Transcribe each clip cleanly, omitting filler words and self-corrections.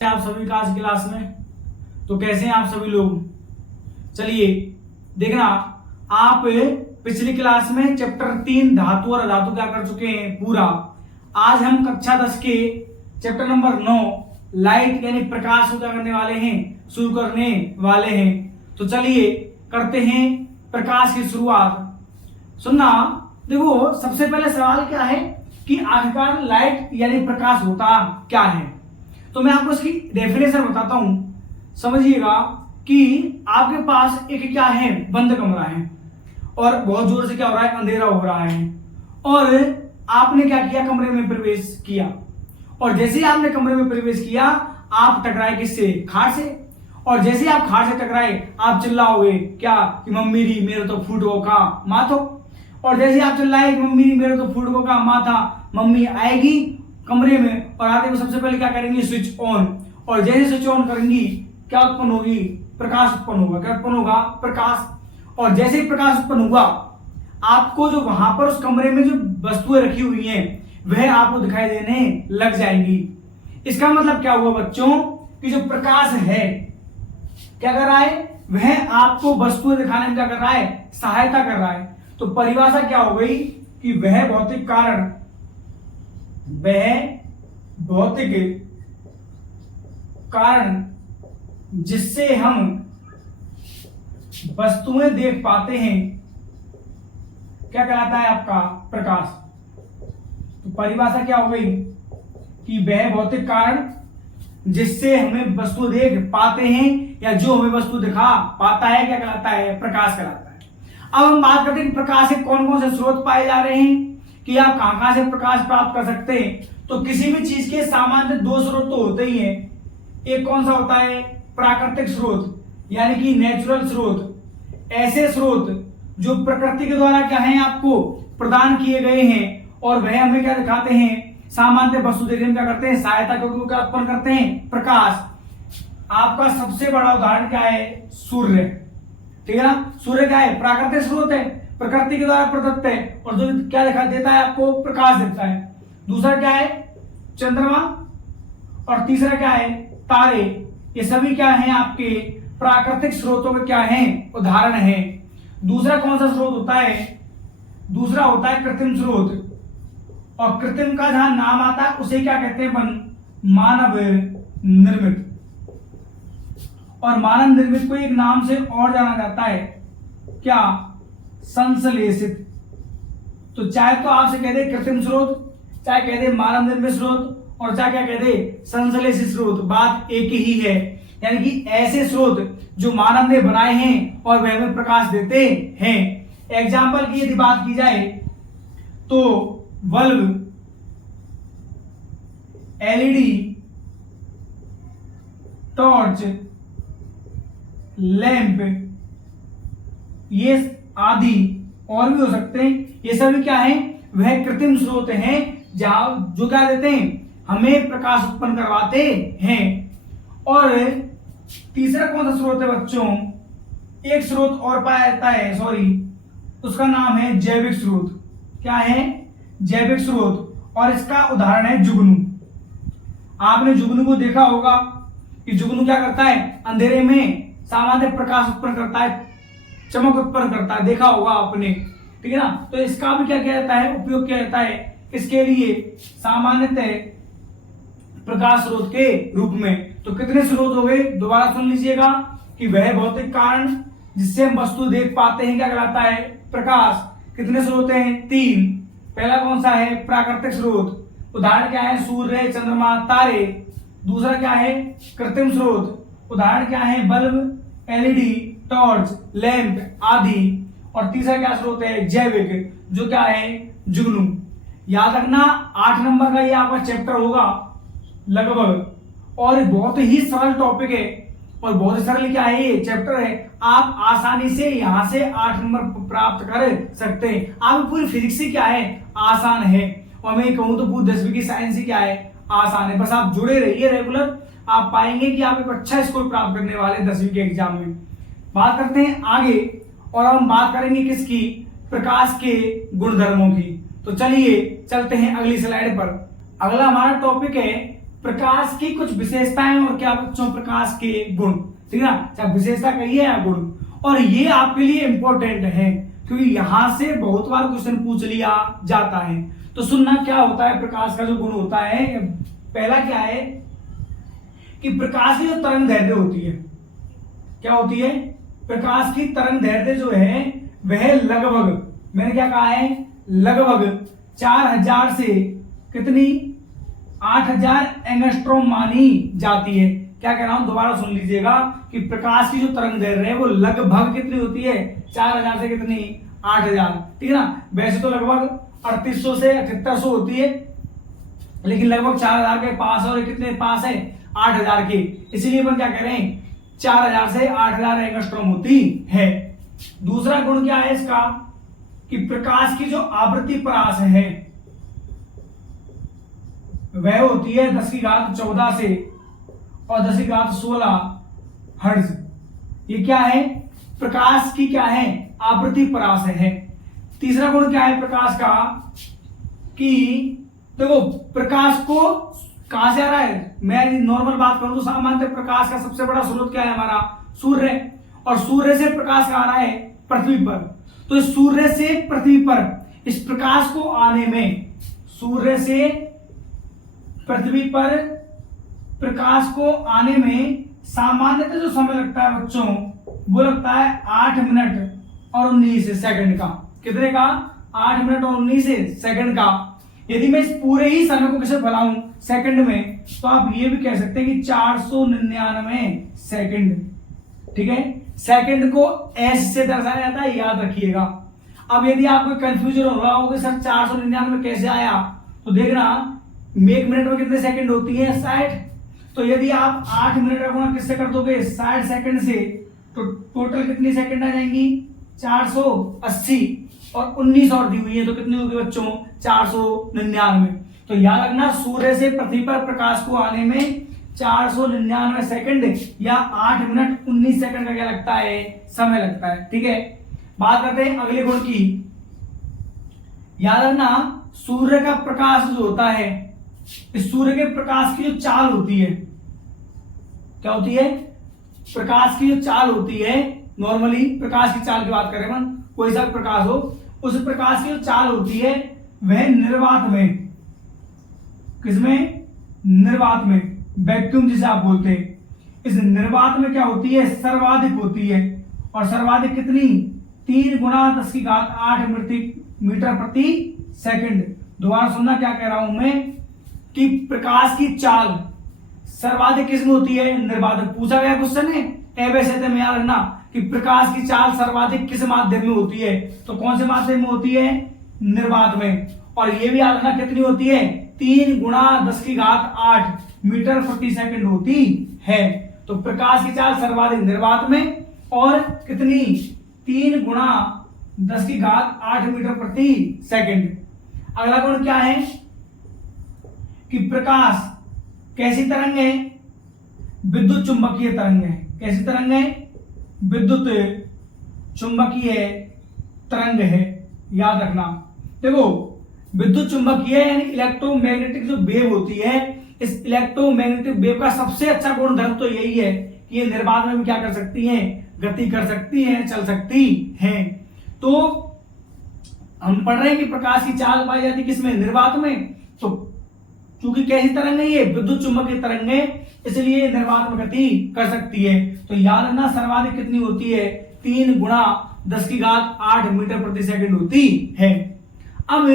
आप सभी का आज क्लास में। तो कैसे हैं आप सभी लोग? चलिए देखना, आप पिछली क्लास में चैप्टर 3 धातु और अधातु क्या कर चुके हैं पूरा। आज हम कक्षा 10 के चैप्टर नंबर 9 लाइट यानी प्रकाश को क्या करने वाले हैं, शुरू करने वाले हैं। तो चलिए करते हैं प्रकाश की शुरुआत। सुनना, देखो सबसे पहले सवाल क्या है कि आखिरकार लाइट यानी प्रकाश होता क्या है। तो मैं आपको इसकी डेफिनेशन बताता हूं, समझिएगा कि आपके पास एक क्या है, बंद कमरा है और बहुत जोर से क्या हो रहा है, अंधेरा हो रहा है। और आपने क्या किया, कमरे में प्रवेश किया। और जैसे ही आपने कमरे में प्रवेश किया, आप टकराए किससे, खाट से। और जैसे ही आप खाट से टकराए, आप चिल्लाओगे क्या कि मम्मी री मेरे तो फूट गो का माथो। और जैसे ही आप चिल्लाए कि मम्मी री मेरे तो फूट गो का माथा, मम्मी आएगी कमरे में और आते हुए सबसे पहले क्या करेंगे, स्विच ऑन। और जैसे स्विच ऑन करेंगी, क्या उत्पन्न होगी, प्रकाश उत्पन्न होगा। क्या उत्पन्न होगा, प्रकाश। और जैसे ही प्रकाश उत्पन्न हुआ, आपको जो वहां पर उस कमरे में जो वस्तुएं रखी हुई हैं वह आपको दिखाई देने लग जाएंगी। इसका मतलब क्या हुआ बच्चों, कि जो प्रकाश है क्या कर रहा है, वह आपको वस्तुएं दिखाने में क्या कर रहा है, सहायता कर रहा है। तो परिभाषा क्या हो गई कि वह भौतिक कारण, वह भौतिक कारण जिससे हम वस्तुएं देख पाते हैं क्या कहलाता है, आपका प्रकाश। तो परिभाषा क्या हो गई कि वह भौतिक कारण जिससे हमें वस्तु देख पाते हैं या जो हमें वस्तु दिखा पाता है क्या कहलाता है, प्रकाश कहलाता है। अब हम बात करते हैं कि प्रकाश के कौन कौन से स्रोत पाए जा रहे हैं, कि आप कहां से प्रकाश प्राप्त कर सकते हैं। तो किसी भी चीज के सामान्य दो स्रोत तो होते ही हैं। एक कौन सा होता है, प्राकृतिक स्रोत यानी कि नेचुरल स्रोत। ऐसे स्रोत जो प्रकृति के द्वारा क्या है, आपको प्रदान किए गए हैं और वह हमें क्या दिखाते हैं, सामान्य वस्तु देखने में क्या करते हैं, सहायता, क्योंकि वो क्या उत्पन्न करते हैं, प्रकाश। आपका सबसे बड़ा उदाहरण क्या है, सूर्य। ठीक है ना, सूर्य क्या है, प्राकृतिक स्रोत है, प्रकृति के द्वारा प्रदत्त है और जो क्या दिखाई देता है, आपको प्रकाश देता है। दूसरा क्या है, चंद्रमा। और तीसरा क्या है, तारे। ये सभी क्या हैं, आपके प्राकृतिक स्रोतों के क्या हैं, उदाहरण हैं। दूसरा कौन सा स्रोत होता है, दूसरा होता है कृत्रिम स्रोत। और कृत्रिम का जहां नाम आता है उसे क्या कहते हैं, मानव निर्मित। और मानव निर्मित को एक नाम से और जाना जाता है, क्या, संश्लेषित। तो चाहे तो आपसे कह दे कृत्रिम स्रोत, चाहे कह दे मानव निर्मित स्रोत, और चाहे क्या कह दे संश्लेषित स्रोत, बात एक ही है। यानी कि ऐसे स्रोत जो मानव ने बनाए हैं और वह हमें प्रकाश देते हैं। एग्जाम्पल की यदि बात की जाए तो बल्ब, एलईडी, टॉर्च, लैंप, ये आदि और भी हो सकते हैं। ये सभी क्या है, वह कृत्रिम स्रोत हैं जहां जो क्या देते हैं, हमें प्रकाश उत्पन्न करवाते हैं। और तीसरा कौन सा स्रोत है बच्चों, एक स्रोत और पाया जाता है, उसका नाम है जैविक स्रोत। क्या है, जैविक स्रोत। और इसका उदाहरण है जुगनू। आपने जुगनू को देखा होगा कि जुगनू क्या करता है, अंधेरे में सामान्य प्रकाश उत्पन्न करता है, चमक उत्पन्न करता है, देखा होगा आपने। ठीक है ना, तो इसका भी क्या किया जाता है, उपयोग किया जाता है इसके लिए सामान्यतः प्रकाश स्रोत के रूप में। तो कितने स्रोत हो गए, दोबारा सुन लीजिएगा, कि वह भौतिक कारण जिससे हम वस्तु देख पाते हैं क्या कहलाता है, प्रकाश। कितने स्रोत हैं, 3। पहला कौन सा है, प्राकृतिक स्रोत। उदाहरण क्या है, सूर्य, चंद्रमा, तारे। दूसरा क्या है, कृत्रिम स्रोत। उदाहरण क्या है, बल्ब, एलईडी, टॉर्च, लैंप आदि। और तीसरा क्या स्रोत है, जैविक, जो क्या है, जुगनू। याद रखना 8 नंबर का ये आपका चैप्टर होगा लगभग, और बहुत ही सरल टॉपिक है और बहुत ही सरल क्या है, ये चैप्टर है। आप आसानी से यहां से 8 नंबर प्राप्त कर सकते हैं। आप पूरी फिजिक्स ही क्या है, आसान है। और मैं कहूं तो पूरी 10वीं की साइंस ही क्या है, आसान है। बस आप जुड़े रहिए रेगुलर, आप पाएंगे कि आप एक अच्छा स्कोर प्राप्त करने वाले 10वीं के एग्जाम में। बात करते हैं आगे, और हम बात करेंगे किसकी, प्रकाश के गुणधर्मों की। तो चलिए चलते हैं अगली स्लाइड पर। अगला हमारा टॉपिक है प्रकाश की कुछ विशेषताएं और क्या बच्चों, प्रकाश के गुण, ठीक है ना, चाहे विशेषता कहिए या गुण। और ये आपके लिए इंपॉर्टेंट है क्योंकि यहां से बहुत बार क्वेश्चन पूछ लिया जाता है। तो सुनना क्या होता है प्रकाश का जो गुण होता है। पहला क्या है कि प्रकाश की जो तरंग दैर्ध्य होती है, क्या होती है, प्रकाश की तरंग दैर्ध्य जो है वह लगभग, मैंने क्या कहा है, लगभग 4000 से कितनी, 8000 एंगस्ट्रॉम मानी जाती है। क्या कह रहा हूं, दोबारा सुन लीजिएगा कि प्रकाश की जो तरंग दैर्ध्य है वो लगभग कितनी होती है, 4000 से कितनी, 8000, ठीक है ना। वैसे तो लगभग 3800 से 7800 होती है, लेकिन लगभग 4000 के पास और कितने पास है, 8000 के, इसलिए अपन क्या कह रहे हैं, 4000 से 8000 एंगस्ट्रॉम होती है। दूसरा गुण क्या है इसका कि प्रकाश की जो आवृत्ति परास है वह होती है 10⁻14 से और 10⁻16 हर्ट्ज। ये क्या है, प्रकाश की क्या है, आवृत्ति परास है। तीसरा गुण क्या है प्रकाश का कि देखो प्रकाश को कहां से आ रहा है, मैं नॉर्मल बात करूं तो सामान्यतः प्रकाश का सबसे बड़ा स्रोत क्या है हमारा, सूर्य, और सूर्य से प्रकाश आ रहा है पृथ्वी पर। तो इस सूर्य से पृथ्वी पर इस प्रकाश को आने में, सूर्य से पृथ्वी पर प्रकाश को आने में सामान्यतः जो समय लगता है बच्चों वो लगता है 8 मिनट और 19 सेकंड का। कितने का, 8 मिनट और 19 सेकंड का। यदि मैं इस पूरे ही समय को कैसे बढ़ाऊं सेकंड में, तो आप ये भी कह सकते हैं कि 499 सेकंड, ठीक है। सेकंड को एस से दर्शाया जाता है, याद रखिएगा। अब यदि आपको कंफ्यूजन हो रहा होगा सर 499 कैसे आया, तो देखना एक मिनट में कितने सेकंड होती है, 60। तो यदि आप 8 मिनट का गुणा किससे कर दोगे, 60 सेकंड से, तो टोटल कितनी सेकंड आ जाएंगी, 480 और 19 और दी हुई है तो कितनी होगी बच्चों, 499। तो याद रखना सूर्य से पृथ्वी पर प्रकाश को आने में 499 सेकंड या 8 मिनट 19 सेकंड का क्या लगता है, समय लगता है, ठीक है। बात करते हैं अगले गुण की। याद रखना सूर्य का प्रकाश जो होता है, इस सूर्य के प्रकाश की जो चाल होती है, क्या होती है, प्रकाश की जो चाल होती है, नॉर्मली प्रकाश की चाल की बात करें हम, कोई सा प्रकाश हो, उस प्रकाश की जो चाल होती है वह निर्वात में, किसमें, निर्वात में, वैक्यूम जिसे आप बोलते हैं, इस निर्वात में क्या होती है, सर्वाधिक होती है। और सर्वाधिक कितनी, 3 × 10⁸ मीटर प्रति सेकंड। दोबारा सुनना क्या कह रहा हूं मैं कि प्रकाश की चाल सर्वाधिक किसमें होती है, निर्वात में। पूछा गया क्वेश्चन है वैसे में, याद रखना कि प्रकाश की चाल सर्वाधिक किस माध्यम में होती है, तो कौन से माध्यम में होती है, निर्वात में। और ये भी याद रखना कितनी होती है, 3 × 10⁸ मीटर प्रति सेकंड होती है। तो प्रकाश की चाल सर्वाधिक निर्वात में और कितनी, 3 × 10⁸ मीटर प्रति सेकंड। अगला गुण क्या है कि प्रकाश कैसी तरंग है, विद्युत चुंबकीय तरंग है। कैसी तरंग है, विद्युत चुंबकीय तरंग है, याद रखना। देखो विद्युत चुंबकीय यानी इलेक्ट्रोमैग्नेटिक जो वेव होती है, इस इलेक्ट्रोमैग्नेटिक वेव का सबसे अच्छा गुणधर्म तो यही है कि ये निर्वात में भी क्या कर सकती हैं, गति कर सकती हैं, चल सकती हैं। तो हम पढ़ रहे हैं कि प्रकाश की चाल पाई जाती किसमें, निर्वात में। तो चूंकि कैसी तरंग है, ये विद्युत चुंबकीय तरंग है, इसलिए निर्वात में गति कर सकती है। तो याद रखना सर्वाधिक कितनी होती है, 3 × 10⁸ मीटर प्रति सेकंड होती है। अब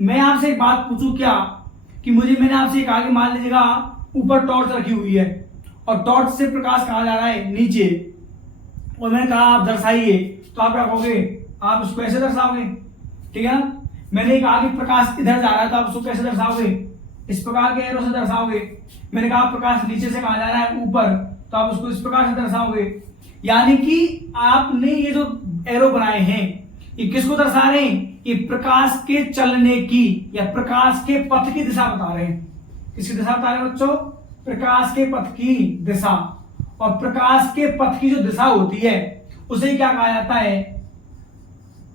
मैं आपसे एक बात पूछूं क्या कि मैंने आपसे कहा कि मान लीजिएगा ऊपर टॉर्च रखी हुई है और टॉर्च से प्रकाश कहां जा रहा है, नीचे, और मैंने कहा आप दर्शाइए, तो आप क्या कहोगे, आप उसको ऐसे दर्शाओगे, ठीक है ना। मैंने कहा कि प्रकाश इधर जा रहा है तो आप उसको कैसे दर्शाओगे, इस प्रकार के एरो से दर्शाओगे। मैंने कहा प्रकाश नीचे से कहां जा रहा है, ऊपर, तो आप उसको इस प्रकार से दर्शाओगे। यानी कि आपने ये जो एरो बनाए हैं ये किसको दर्शा रहे हैं, ये प्रकाश के चलने की या प्रकाश के पथ की दिशा बता रहे हैं। किसकी दिशा बता रहे हैं बच्चों, प्रकाश के पथ की दिशा। और प्रकाश के पथ की जो दिशा होती है उसे क्या कहा जाता है,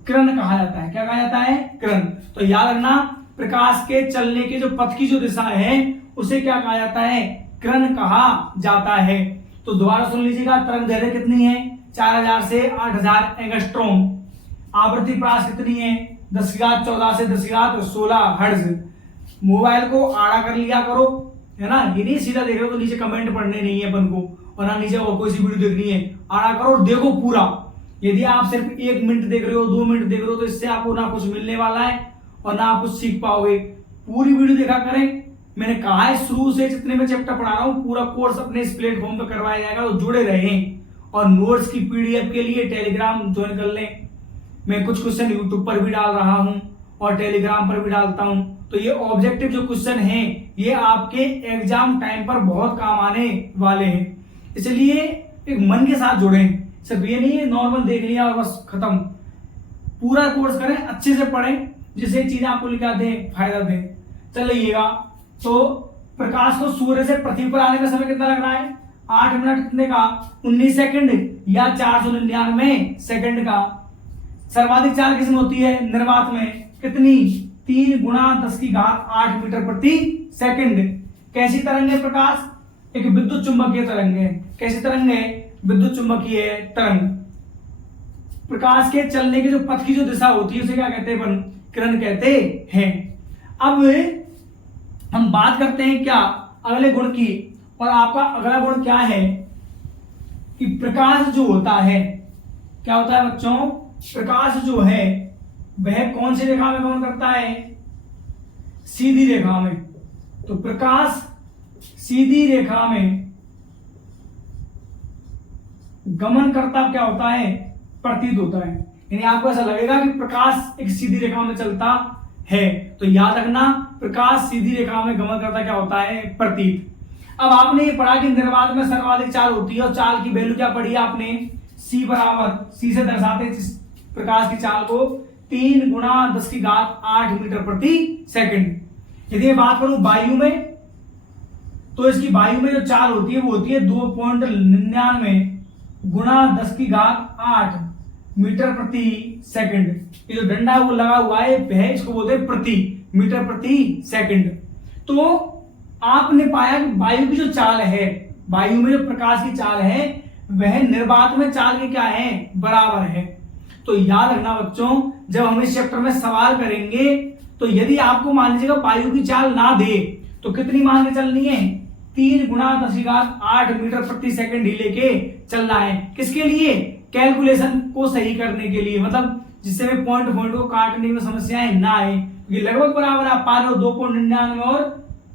किरण कहा जाता है। क्या कहा जाता है, किरण। तो याद रखना प्रकाश के चलने के जो पथ की जो दिशा है उसे क्या कहा जाता है, किरण कहा जाता है। तो दोबारा सुन लीजिएगा, तरंग दैर्घ्य कितनी है, 4000 से 8000 एंगस्ट्रॉम। आवृत्ति प्रास कितनी है, 1014 से 1016 हर्ट्ज। मोबाइल को आड़ा कर लिया करो, है ना, ये नहीं सीधा देख रहे हो तो नीचे कमेंट पढ़ने नहीं है अपन को, और ना नीचे और कोई सी वीडियो देखनी है, आड़ा करो और देखो पूरा। यदि आप सिर्फ 1 मिनट देख रहे हो, 2 मिनट देख रहे हो, तो इससे आपको ना कुछ मिलने वाला है और ना आप कुछ सीख पाओगे। पूरी वीडियो देखा करें। मैंने कहा है शुरू से जितने मैं चैप्टर पढ़ा रहा हूँ पूरा कोर्स अपने इस प्लेटफॉर्म पर करवाया जाएगा, तो जुड़े रहें। और नोट्स की पीडीएफ के लिए टेलीग्राम ज्वाइन कर लें। मैं कुछ क्वेश्चन यूट्यूब पर भी डाल रहा हूँ और टेलीग्राम पर भी डालता हूँ। तो ये ऑब्जेक्टिव जो क्वेश्चन हैं ये आपके एग्जाम टाइम पर बहुत काम आने वाले हैं, इसलिए एक मन के साथ जुड़ें। सिर्फ ये नहीं है नॉर्मल देख लिया और बस खत्म, पूरा कोर्स करें, अच्छे से पढ़ें, जिससे चीजें आपको लिखा दें, फायदा दें। चलिएगा, तो प्रकाश को सूर्य से पृथ्वी पर आने का समय कितना लग रहा है, 8 मिनट कितने का, 19 सेकंड या 499 सेकंड का। सर्वाधिक चाल किसमें होती है, निर्वात में, कितनी, 3 × 10⁸ मीटर प्रति सेकंड। कैसी तरंग है प्रकाश, एक विद्युत चुंबकीय तरंग है। कैसी तरंग है, विद्युत चुंबकीय तरंग। प्रकाश के चलने के जो पथ की जो दिशा होती है उसे क्या कहते हैं, किरण कहते हैं। अब हम बात करते हैं क्या अगले गुण की, और आपका अगला गुण क्या है कि प्रकाश जो होता है, क्या होता है बच्चों, प्रकाश जो है वह कौन सी रेखा में गमन करता है, सीधी रेखा में। तो प्रकाश सीधी रेखा में गमन करता क्या होता है, प्रतीत होता है। यानी आपको ऐसा लगेगा कि प्रकाश एक सीधी रेखा में चलता है। तो याद रखना, प्रकाश सीधी रेखा में गमन करता क्या होता है, प्रतीत। अब आपने ये पढ़ा कि निर्वात में सर्वाधिक चाल होती है, और चाल की वैल्यू क्या पढ़ी आपने, C बराबर, C से दर्शाते हैं प्रकाश की चाल को 3 × 10⁸ मीटर प्रति सेकंड। यदि मैं बात करूं वायु में, तो इसकी वायु में जो चाल होती है वो होती है 2.99 × 10⁸ मीटर प्रति सेकंड। ये जो डंडा वो लगा हुआ है वह इसको बोलते हैं प्रति मीटर प्रति सेकंड। तो आपने पाया कि वायु की जो चाल है, वायु में जो प्रकाश की चाल है वह निर्वात में चाल के क्या है, बराबर है। तो याद रखना बच्चों, जब हम इस चैप्टर में सवाल करेंगे तो यदि आपको मान लीजिएगा वायु की चाल ना दे तो कितनी मान के चलनी है, 3 × 10⁸ मीटर प्रति सेकंड ही लेके चलना है। किसके लिए, कैलकुलेशन को सही करने के लिए, मतलब जिससे में पॉइंट को काटने में समस्याएं ना आए। ये लगभग बराबर आप पा रहे हो, 2.99 और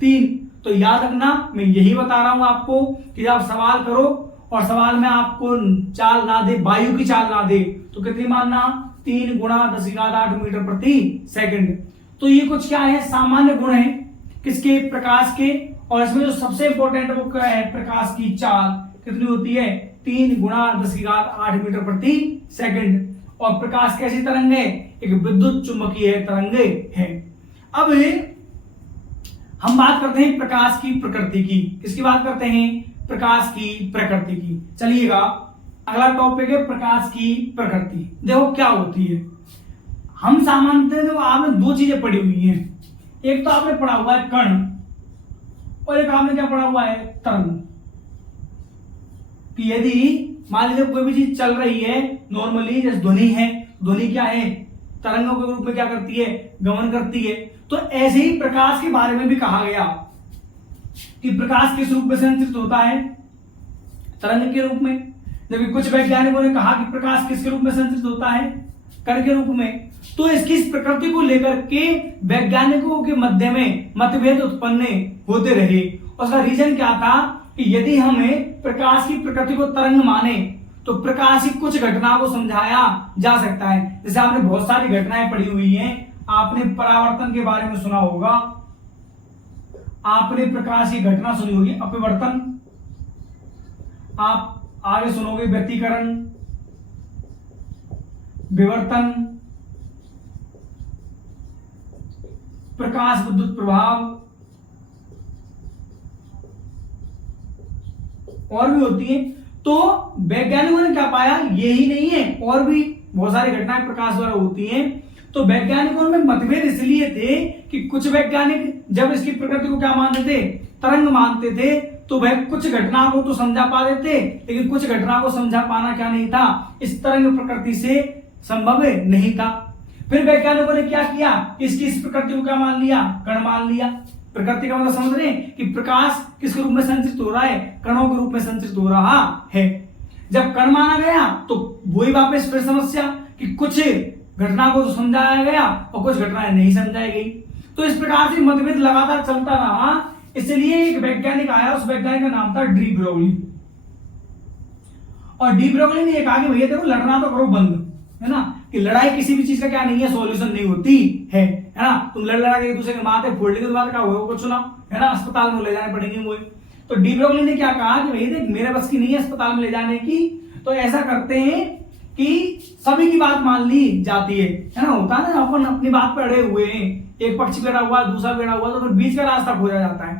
3। तो याद रखना, मैं यही बता रहा हूं आपको कि आप सवाल करो और सवाल में आपको चाल ना दे, वायु की चाल ना दे, तो कितनी मानना, 3 × 10⁸ मीटर प्रति सेकंड। तो ये कुछ क्या है, सामान्य गुण है किसके, प्रकाश के। और इसमें जो सबसे इंपॉर्टेंट वो क्या है, प्रकाश की चाल कितनी होती है, 3 × 10⁸ मीटर प्रति सेकंड। और प्रकाश कैसी तरंग है, एक विद्युत चुंबकीय तरंग है। अब हम बात करते हैं प्रकाश की प्रकृति की। किसकी बात करते हैं, प्रकाश की प्रकृति की। चलिएगा, अगला टॉपिक है प्रकाश की प्रकृति। देखो क्या होती है, हम सामान्यतः आपने 2 चीजें पढ़ी हुई हैं। एक तो आपने पढ़ा हुआ है कण, और एक आपने क्या पढ़ा हुआ है, तरंग। कि यदि मान लीजिए कोई भी चीज चल रही है नॉर्मली, जैसे ध्वनि है, ध्वनि क्या है, तरंगों के रूप में क्या करती है, गमन करती है। तो ऐसे ही प्रकाश के बारे में भी कहा गया कि प्रकाश किस रूप में संचित होता है, तरंग के रूप में। जबकि कुछ वैज्ञानिकों ने कहा कि प्रकाश किसके रूप में संचित होता है, कण के रूप में। तो इसकी इस प्रकृति को लेकर के वैज्ञानिकों के मध्य में मतभेद उत्पन्न होते रहे। उसका रीजन क्या था कि यदि हमें प्रकाश की प्रकृति को तरंग माने तो प्रकाश की कुछ घटना को समझाया जा सकता है। जैसे आपने बहुत सारी घटनाएं पढ़ी हुई हैं, आपने परावर्तन के बारे में सुना होगा, आपने प्रकाश की घटना सुनी होगी अपवर्तन, आप आगे सुनोगे व्यतिकरण, विवर्तन, प्रकाश विद्युत प्रभाव, और भी होती है। तो वैज्ञानिकों ने क्या पाया, यही नहीं है, और भी बहुत सारी घटनाएं प्रकाश द्वारा होती हैं। तो वैज्ञानिकों में मतभेद इसलिए थे कि कुछ वैज्ञानिक जब इसकी प्रकृति को क्या मानते थे, तरंग मानते थे तो वह कुछ घटना को तो समझा पा देते, लेकिन कुछ घटना को समझा पाना क्या नहीं था, इस तरंग प्रकृति से संभव नहीं था। फिर वैज्ञानिकों ने क्या किया, इसकी इस प्रकृति को क्या मान लिया, कण मान लिया। प्रकृति का मतलब समझ रहे हैं कि प्रकाश किस रूप में संचित हो रहा है, कणों के रूप में संचित हो रहा है। जब कण माना गया तो वही वापस फिर समस्या कि कुछ घटना को तो समझाया गया और कुछ घटनाएं नहीं समझाई गई। तो इस प्रकार से मतभेद लगातार चलता रहा। इसलिए एक वैज्ञानिक आया, उस वैज्ञानिक का नाम था डी ब्रोगली। और डी ब्रोगली ने ये कहा कि भैया देखो लड़ना तो करो बंद, है ना, कि लड़ाई किसी भी चीज का क्या नहीं है, सॉल्यूशन नहीं होती है ना। तुम लड़ लड़ा के एक दूसरे के माथे फोड़ने के बाद क्या होगा कुछ ना, है ना, अस्पताल में ले जाने पड़ेंगे मुझे। तो डी ब्रोगली ने क्या कहा कि भैया देख मेरे बस की नहीं है अस्पताल में ले जाने की, तो ऐसा करते हैं कि सभी की बात मान ली जाती है ना। होता है ना, अपन अपनी बात पर अड़े हुए हैं, एक पक्ष बेड़ा हुआ दूसरा बेड़ा हुआ तो फिर बीच का रास्ता खोजा जाता है।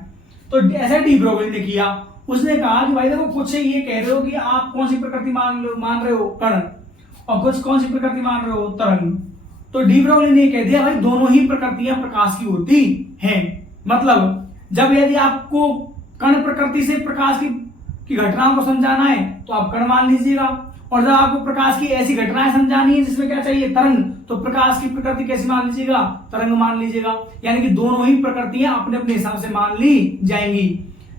तो ऐसा डी ब्रोगली ने किया। उसने कहा कि भाई देखो कुछ ये कह रहे हो कि आप कौन सी प्रकृति मान रहे हो, कण, और कुछ कौन सी प्रकृति मान रहे हो, तरंग। तो डी ब्रोगली ने कह दिया भाई दोनों ही प्रकृतियां प्रकाश की होती हैं। मतलब जब यदि आपको कण प्रकृति से प्रकाश की घटनाओं को समझाना है तो आप कण मान लीजिएगा, और जब आपको प्रकाश की ऐसी घटनाएं समझानी है जिसमें क्या चाहिए, तरंग, तो प्रकाश की प्रकृति कैसी मान लीजिएगा, तरंग मान लीजिएगा। यानी कि दोनों ही प्रकृतियां अपने अपने हिसाब से मान ली जाएंगी।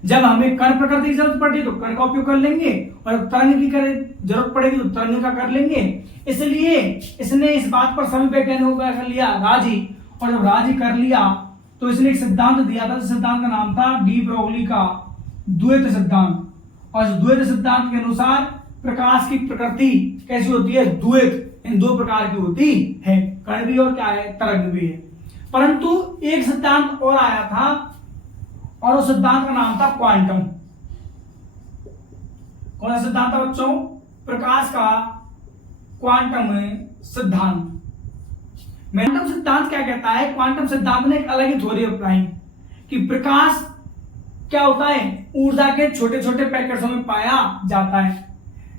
जब हमें कण प्रकृति की जरूरत पड़ती है तो कण का उपयोग कर लेंगे, और तरंग की जरूरत पड़ेगी तो तरंग का कर लेंगे। इसलिए इसने इस बात पर सभी वैज्ञानिकों को कर लिया राजी, और जब राजी कर लिया तो इसने एक सिद्धांत दिया था। सिद्धांत का नाम था डी ब्रोगली का द्वैत सिद्धांत। और द्वैत सिद्धांत के अनुसार प्रकाश की प्रकृति कैसी होती है, द्वैत, इन दो प्रकार की होती है, कण भी और क्या है, तरंग भी है। परंतु एक सिद्धांत और आया था, और उस सिद्धांत का नाम था क्वांटम। कौन सा सिद्धांत था बच्चों, प्रकाश का क्वांटम सिद्धांत। क्वांटम सिद्धांत क्या कहता है, क्वांटम सिद्धांत ने एक अलग ही थ्योरी अपनाई कि प्रकाश क्या होता है, ऊर्जा के छोटे छोटे पैकेट्सों में पाया जाता है।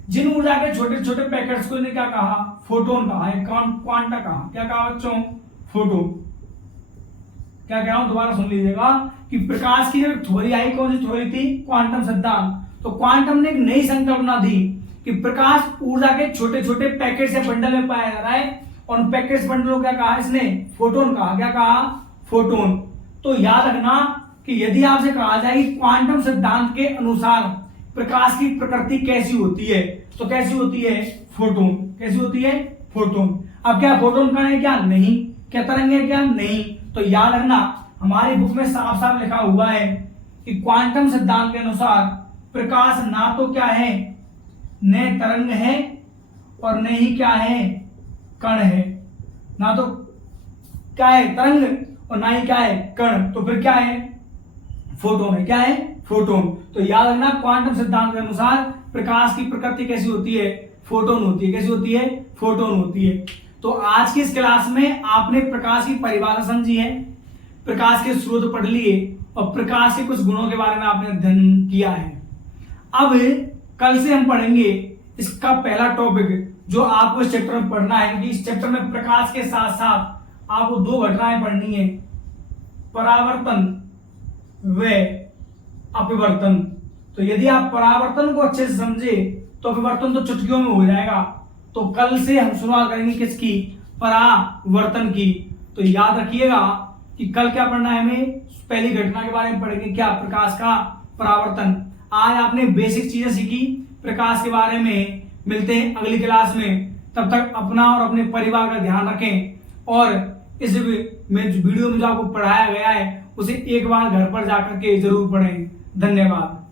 जिन ऊर्जा के छोटे छोटे पैकेट्स को क्या कहा, फोटोन कहा है, क्वांटा कहा। क्या कहा बच्चों, फोटोन। क्या कह रहा हूं दोबारा सुन लीजिएगा कि प्रकाश की जब थ्योरी आई, कौन सी थ्योरी थी, क्वांटम सिद्धांत। तो क्वांटम ने एक नई संकल्पना दी कि प्रकाश ऊर्जा के छोटे छोटे पैकेट या बंडल में पाया जा रहा है, और उन पैकेट्स बंडलों को क्या कहा इसने, फोटोन कहा। क्या कहा, फोटोन। तो याद रखना कि यदि आपसे कहा जाए कि क्वांटम सिद्धांत के अनुसार प्रकाश की प्रकृति कैसी होती है, तो कैसी होती है, फोटोन। कैसी होती है, फोटोन। अब क्या फोटोन कण है, क्या नहीं, क्या तरंग है, क्या नहीं। तो याद रखना हमारी बुक में साफ साफ लिखा हुआ है कि क्वांटम सिद्धांत के अनुसार प्रकाश ना तो क्या है, न तरंग है, और न ही क्या है, कण है। ना तो क्या है, तरंग, और ना ही क्या है, कण। तो फिर क्या है, फोटोन है। क्या है, फोटोन। तो याद रखना क्वांटम सिद्धांत के अनुसार प्रकाश की प्रकृति कैसी होती है, फोटोन होती है। कैसी होती है, फोटोन होती है। तो आज की इस क्लास में आपने प्रकाश की परिभाषा समझी है, प्रकाश के स्रोत पढ़ लिए, और प्रकाश के कुछ गुणों के बारे में आपने अध्ययन किया है। अब कल से हम पढ़ेंगे इसका पहला टॉपिक जो आपको इस चैप्टर में पढ़ना है, क्योंकि इस चैप्टर में प्रकाश के साथ साथ आपको दो घटनाएं पढ़नी है, परावर्तन व अपवर्तन। तो यदि आप परावर्तन को अच्छे से समझे तो अपवर्तन तो चुटकियों में हो जाएगा। तो कल से हम शुरुआत करेंगे किसकी, परावर्तन की। तो याद रखिएगा कि कल क्या पढ़ना है, हमें पहली घटना के बारे में पढ़ेंगे, क्या, प्रकाश का परावर्तन। आज आपने बेसिक चीजें सीखी प्रकाश के बारे में। मिलते हैं अगली क्लास में, तब तक अपना और अपने परिवार का ध्यान रखें, और इस वीडियो में जो आपको पढ़ाया गया है उसे एक बार घर पर जाकर के जरूर पढ़ें। धन्यवाद।